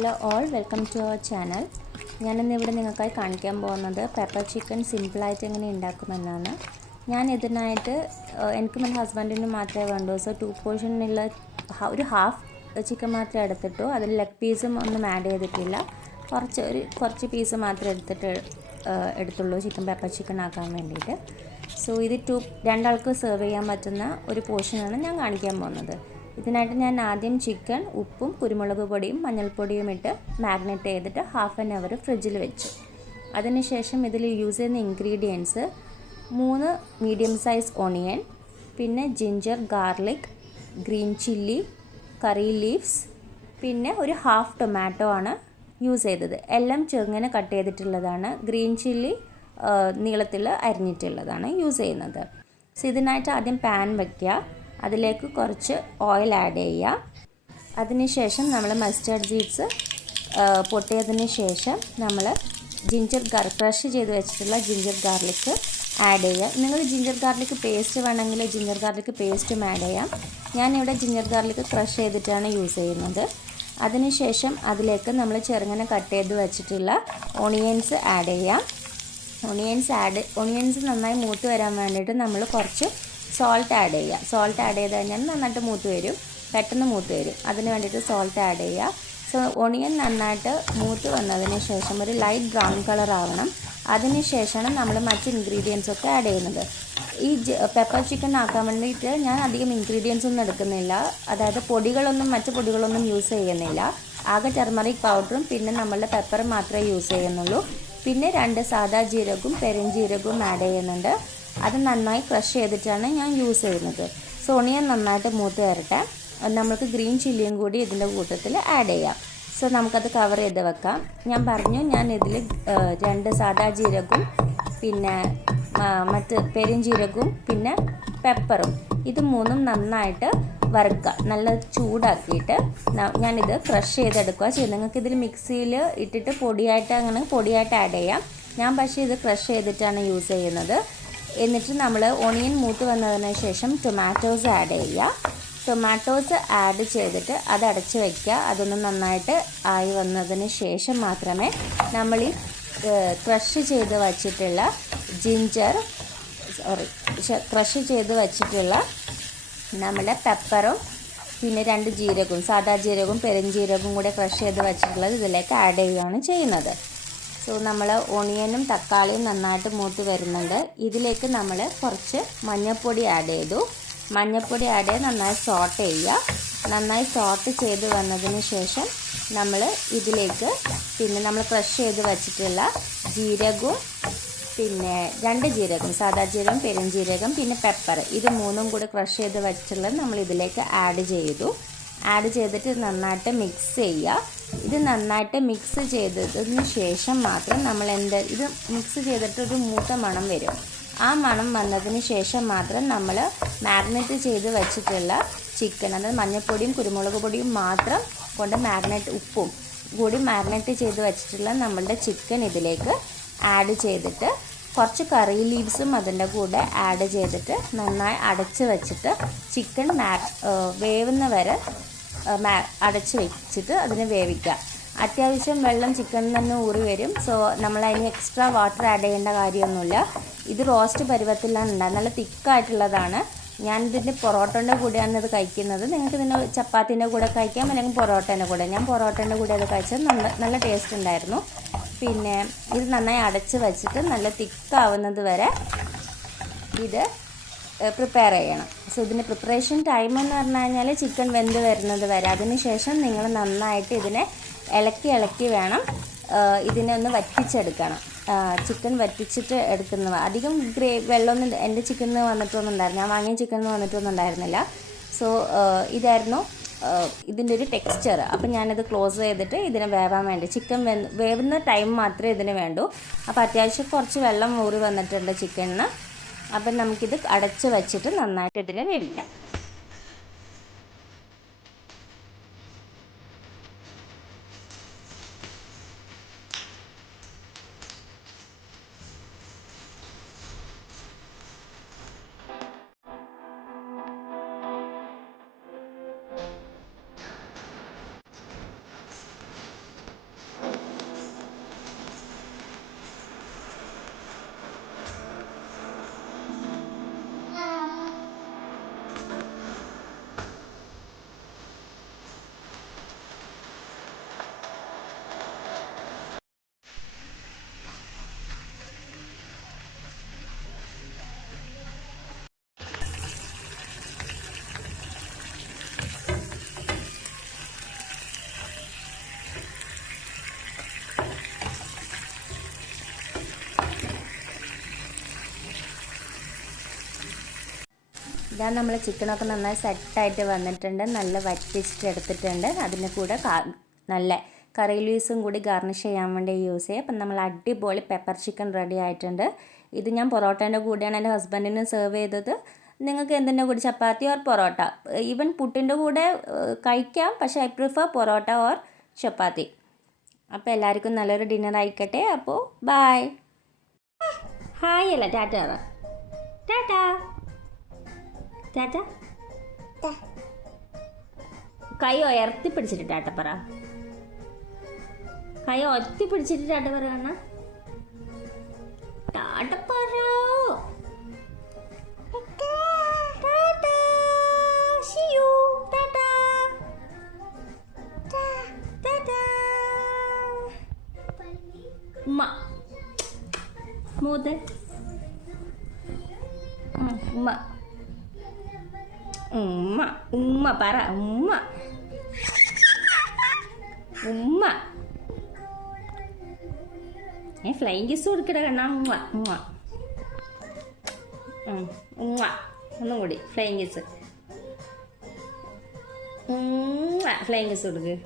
Hello all, welcome to our channel. ഞാനിന്നിവിടെ നിങ്ങൾക്കായി കാണിക്കാൻ പോകുന്നത് പെപ്പർ ചിക്കൻ സിമ്പിളായിട്ട് എങ്ങനെ ഉണ്ടാക്കുമെന്നാണ്. ഞാൻ ഇതിനായിട്ട് എനിക്കും എൻ്റെ ഹസ്ബൻഡിനും മാത്രമേ വേണ്ടൂ. സോ 2 പോർഷനുള്ള ഒരു ഹാഫ് ചിക്കൻ മാത്രമേ എടുത്തിട്ടു. അതിൽ ലെഗ് പീസും ഒന്നും ആഡ് ചെയ്തിട്ടില്ല. കുറച്ച് പീസ് മാത്രമേ എടുത്തുള്ളൂ ചിക്കൻ പെപ്പർ ചിക്കൻ ആക്കാൻ വേണ്ടിയിട്ട്. സോ ഇത് രണ്ടാൾക്ക് സെർവ് ചെയ്യാൻ പറ്റുന്ന ഒരു പോർഷനാണ് ഞാൻ കാണിക്കാൻ പോകുന്നത്. ഇതിനായിട്ട് ഞാൻ ആദ്യം ചിക്കൻ ഉപ്പും കുരുമുളക് പൊടിയും മഞ്ഞൾപ്പൊടിയും ഇട്ട് മാഗ്നേറ്റ് ചെയ്തിട്ട് ഹാഫ് ആൻ അവർ ഫ്രിഡ്ജിൽ വെച്ചു. അതിനുശേഷം ഇതിൽ യൂസ് ചെയ്യുന്ന ഇൻഗ്രീഡിയൻസ് 3 മീഡിയം സൈസ് ഓണിയൻ, പിന്നെ ജിഞ്ചർ ഗാർലിക്, ഗ്രീൻ ചില്ലി, കറി ലീവ്സ്, പിന്നെ ഒരു ഹാഫ് ടൊമാറ്റോ ആണ് യൂസ് ചെയ്തത്. എല്ലാം ചെറുങ്ങനെ കട്ട് ചെയ്തിട്ടുള്ളതാണ്. ഗ്രീൻ ചില്ലി നീളത്തിൽ അരിഞ്ഞിട്ടുള്ളതാണ് യൂസ് ചെയ്യുന്നത്. സോ ഇതിനായിട്ട് ആദ്യം പാൻ വയ്ക്കുക. അതിലേക്ക് കുറച്ച് ഓയിൽ ആഡ് ചെയ്യുക. അതിനുശേഷം നമ്മൾ മസ്റ്റർഡ് സീഡ്സ് പൊട്ടിയതിന് ശേഷം നമ്മൾ ക്രഷ് ചെയ്ത് വെച്ചിട്ടുള്ള ജിഞ്ചർ ഗാർലിക് ആഡ് ചെയ്യുക. നിങ്ങൾക്ക് ജിഞ്ചർ ഗാർലിക് പേസ്റ്റ് വേണമെങ്കിൽ ജിഞ്ചർ ഗാർലിക് പേസ്റ്റും ആഡ് ചെയ്യാം. ഞാനിവിടെ ജിഞ്ചർ ഗാർലിക് ക്രഷ് ചെയ്തിട്ടാണ് യൂസ് ചെയ്യുന്നത്. അതിനുശേഷം അതിലേക്ക് നമ്മൾ ചെറുങ്ങനെ കട്ട് ചെയ്ത് വെച്ചിട്ടുള്ള ഓണിയൻസ് ആഡ് ചെയ്യാം. ഓണിയൻസ് നന്നായി മൂത്ത് വരാൻ വേണ്ടിയിട്ട് നമ്മൾ കുറച്ച് സോൾട്ട് ആഡ് ചെയ്യുക. സോൾട്ട് ആഡ് ചെയ്ത് കഴിഞ്ഞാൽ നന്നായിട്ട് പെട്ടെന്ന് മൂത്ത് വരും. അതിന് വേണ്ടിയിട്ട് സോൾട്ട് ആഡ് ചെയ്യുക. സോ ഓണിയൻ നന്നായിട്ട് മൂത്ത് വന്നതിന് ശേഷം ഒരു ലൈറ്റ് ബ്രൗൺ കളർ ആവണം. അതിന് ശേഷമാണ് നമ്മൾ മറ്റ് ഇൻഗ്രീഡിയൻസ് ഒക്കെ ആഡ് ചെയ്യുന്നത്. ഈ പെപ്പർ ചിക്കൻ ആക്കാൻ വേണ്ടിയിട്ട് ഞാൻ അധികം ഇൻഗ്രീഡിയൻസ് ഒന്നും എടുക്കുന്നില്ല. അതായത് മറ്റ് പൊടികളൊന്നും യൂസ് ചെയ്യുന്നില്ല. ആകെ ടർമറിക് പൗഡറും പിന്നെ നമ്മളുടെ പെപ്പറും മാത്രമേ യൂസ് ചെയ്യുന്നുള്ളൂ. പിന്നെ 2 സാദാ ജീരകവും പെരുംജീരകവും ആഡ് ചെയ്യുന്നുണ്ട്. അത് നന്നായി ക്രഷ് ചെയ്തിട്ടാണ് ഞാൻ യൂസ് ചെയ്യുന്നത്. സോ ഓണിയൻ നന്നായിട്ട് മൂത്ത് വരട്ടെ. നമുക്ക് ഗ്രീൻ ചില്ലിയും കൂടി ഇതിൻ്റെ കൂട്ടത്തിൽ ആഡ് ചെയ്യാം. സോ നമുക്കത് കവർ ചെയ്ത് വെക്കാം. ഞാൻ ഇതിൽ 2 സാദാ ജീരകവും പിന്നെ മറ്റ് പെരുംജീരകവും പിന്നെ പെപ്പറും ഇത് 3ഉം നന്നായിട്ട് വറുക്കുക. നല്ല ചൂടാക്കിയിട്ട് ഞാനിത് ക്രഷ് ചെയ്തെടുക്കുക ചെയ്യുന്നത്. നിങ്ങൾക്ക് ഇതിൽ മിക്സിയിൽ ഇട്ടിട്ട് പൊടിയായിട്ട് ആഡ് ചെയ്യാം. ഞാൻ പക്ഷേ ഇത് ക്രഷ് ചെയ്തിട്ടാണ് യൂസ് ചെയ്യുന്നത്. എന്നിട്ട് നമ്മൾ ഓണിയൻ മൂത്ത് വന്നതിന് ശേഷം ടൊമാറ്റോസ് ആഡ് ചെയ്യുക. ടൊമാറ്റോസ് ആഡ് ചെയ്തിട്ട് അത് അടച്ച് വയ്ക്കുക. അതൊന്ന് നന്നായിട്ട് ആയി വന്നതിന് ശേഷം മാത്രമേ നമ്മൾ ഈ ക്രഷ് ചെയ്ത് വച്ചിട്ടുള്ള നമ്മുടെ പെപ്പറും പിന്നെ 2 ജീരകവും സാദാ ജീരകവും പെരുംജീരകവും കൂടെ ക്രഷ് ചെയ്ത് വച്ചിട്ടുള്ളത് ഇതിലേക്ക് ആഡ് ചെയ്യുകയാണ് ചെയ്യുന്നത്. സോ നമ്മൾ ഓണിയനും തക്കാളിയും നന്നായിട്ട് മൂത്ത് വരുന്നുണ്ട്. ഇതിലേക്ക് നമ്മൾ കുറച്ച് മഞ്ഞൾപ്പൊടി ആഡ് ചെയ്തു. മഞ്ഞൾപ്പൊടി ആഡ് ചെയ്ത് നന്നായി സോട്ട് ചെയ്യുക. നന്നായി സോട്ട് ചെയ്ത് വന്നതിന് ശേഷം നമ്മൾ ഇതിലേക്ക് പിന്നെ നമ്മൾ ക്രഷ് ചെയ്ത് വച്ചിട്ടുള്ള ജീരകവും പിന്നെ 2 ജീരകം സാദാ ജീരകം പെരുംജീരകം പിന്നെ പെപ്പർ ഇത് 3ഉം കൂടി ക്രഷ് ചെയ്ത് വെച്ചിട്ടുള്ളത് നമ്മൾ ഇതിലേക്ക് ആഡ് ചെയ്തിട്ട് നന്നായിട്ട് മിക്സ് ചെയ്യുക. ഇത് നന്നായിട്ട് മിക്സ് ചെയ്തതിന് ശേഷം മാത്രം ഇത് മിക്സ് ചെയ്തിട്ട് ഒരു മൂത്ത മണം വരും. ആ മണം വന്നതിന് ശേഷം മാത്രം നമ്മൾ മാഗ്നേറ്റ് ചെയ്ത് വെച്ചിട്ടുള്ള ചിക്കൻ, അതായത് മഞ്ഞൾപ്പൊടിയും കുരുമുളക് പൊടിയും മാത്രം കൊണ്ട് ഉപ്പും കൂടി മാഗ്നേറ്റ് ചെയ്ത് വെച്ചിട്ടുള്ള നമ്മളുടെ ചിക്കൻ ഇതിലേക്ക് ആഡ് ചെയ്തിട്ട് കുറച്ച് കറി ലീവ്സും അതിൻ്റെ കൂടെ ആഡ് ചെയ്തിട്ട് നന്നായി അടച്ച് വെച്ചിട്ട് ചിക്കൻ വേവുന്ന വരെ അടച്ച് വെച്ചിട്ട് അതിനെ വേവിക്കുക. അത്യാവശ്യം വെള്ളം ചിക്കനിൽ നിന്ന് ഊറി വരും. സോ നമ്മൾ അതിന് എക്സ്ട്രാ വാട്ടർ ആഡ് ചെയ്യേണ്ട കാര്യമൊന്നുമില്ല. ഇത് റോസ്റ്റ് പരുവത്തിലാണ് ഉണ്ടാകുന്നത്. നല്ല തിക്കായിട്ടുള്ളതാണ്. ഞാനിതിൻ്റെ പൊറോട്ടൻ്റെ കൂടെയാണ് ഇത് കഴിക്കുന്നത്. നിങ്ങൾക്ക് ഇതിന് ചപ്പാത്തിൻ്റെ കൂടെ കഴിക്കാം, അല്ലെങ്കിൽ പൊറോട്ടേൻ്റെ കൂടെ. ഞാൻ പൊറോട്ടേൻ്റെ കൂടെ അത് കഴിച്ചത് നല്ല ടേസ്റ്റ് ഉണ്ടായിരുന്നു. പിന്നെ ഇത് നന്നായി അടച്ച് വെച്ചിട്ട് നല്ല തിക്കാവുന്നത് വരെ ഇത് പ്രിപ്പയർ ചെയ്യണം. സോ ഇതിൻ്റെ പ്രിപ്പറേഷൻ ടൈം എന്ന് പറഞ്ഞു കഴിഞ്ഞാൽ ചിക്കൻ വെന്ത് വരുന്നത് വരെ. അതിനുശേഷം നിങ്ങൾ നന്നായിട്ട് ഇതിനെ ഇളക്കി വേണം ഇതിനെ ഒന്ന് വറ്റിച്ചെടുക്കണം. ചിക്കൻ വറ്റിച്ചിട്ട് എടുക്കുന്നത് അധികം വെള്ളമൊന്നും എൻ്റെ ചിക്കനിൽ വന്നിട്ടൊന്നും ഞാൻ വാങ്ങിയ ചിക്കനിൽ വന്നിട്ടൊന്നും ഉണ്ടായിരുന്നില്ല. സോ ഇതായിരുന്നു ഇതിൻ്റെ ഒരു ടെക്സ്ചർ. അപ്പം ഞാനിത് ക്ലോസ് ചെയ്തിട്ട് ഇതിനെ വേവാൻ വേണ്ടി ചിക്കൻ വേവുന്ന ടൈം മാത്രമേ ഇതിന് വേണ്ടൂ. അപ്പോൾ അത്യാവശ്യം കുറച്ച് വെള്ളം ഊറി വന്നിട്ടുണ്ട് ചിക്കനിന്. അപ്പം നമുക്കിത് അടച്ച് വെച്ചിട്ട് നന്നായിട്ട് ഇതിനെ വേവിക്കാം. ഇതാ നമ്മൾ ചിക്കനൊക്കെ നന്നായി സെറ്റായിട്ട് വന്നിട്ടുണ്ട്. നല്ല വറ്റിച്ചിട്ടെടുത്തിട്ടുണ്ട്. അതിന് കൂടെ നല്ല കറി ലീവ്സും കൂടി ഗാർണിഷ് ചെയ്യാൻ വേണ്ടി യൂസ് ചെയ്യുക. അപ്പം നമ്മൾ അടിപൊളി പെപ്പർ ചിക്കൻ റെഡി ആയിട്ടുണ്ട്. ഇത് ഞാൻ പൊറോട്ടേൻ്റെ കൂടെയാണ് എൻ്റെ ഹസ്ബൻഡിന് സെർവ് ചെയ്തത്. നിങ്ങൾക്ക് എന്തിൻ്റെ കൂടി ചപ്പാത്തി ഓർ പൊറോട്ട, ഈവൻ പുട്ടിൻ്റെ കൂടെ കഴിക്കാം. പക്ഷേ ഐ പ്രിഫർ പൊറോട്ട ഓർ ചപ്പാത്തി. അപ്പോൾ എല്ലാവർക്കും നല്ലൊരു ഡിന്നർ ആയിക്കട്ടെ. അപ്പോൾ ബായ്. ഹായ് അല്ല ടാറ്റ ടാറ്റ ടാറ്റ. കൈ ഉയർത്തി പിടിച്ചിട്ട് ടാറ്റ പറ. കൈ ഒത്തി പിടിച്ചിട്ട് ടാറ്റ പറ. കാണാ ടാറ്റ പറ. ഉമ്മ മൂത്ത് ഉമ്മ ഉമ്മ ഉമ്മ പറ. ഉമ്മ ഉമ്മ ഫ്ലൈങ് കിസ് കൊടുക്കട കണ്ണ. ഉമ്മ ഉമ്മ ഉമ്മ. ഒന്നും കൂടി ഫ്ലൈങ് കിസ്. ഫ്ലൈങ് കിസ് കൊടുക്ക്.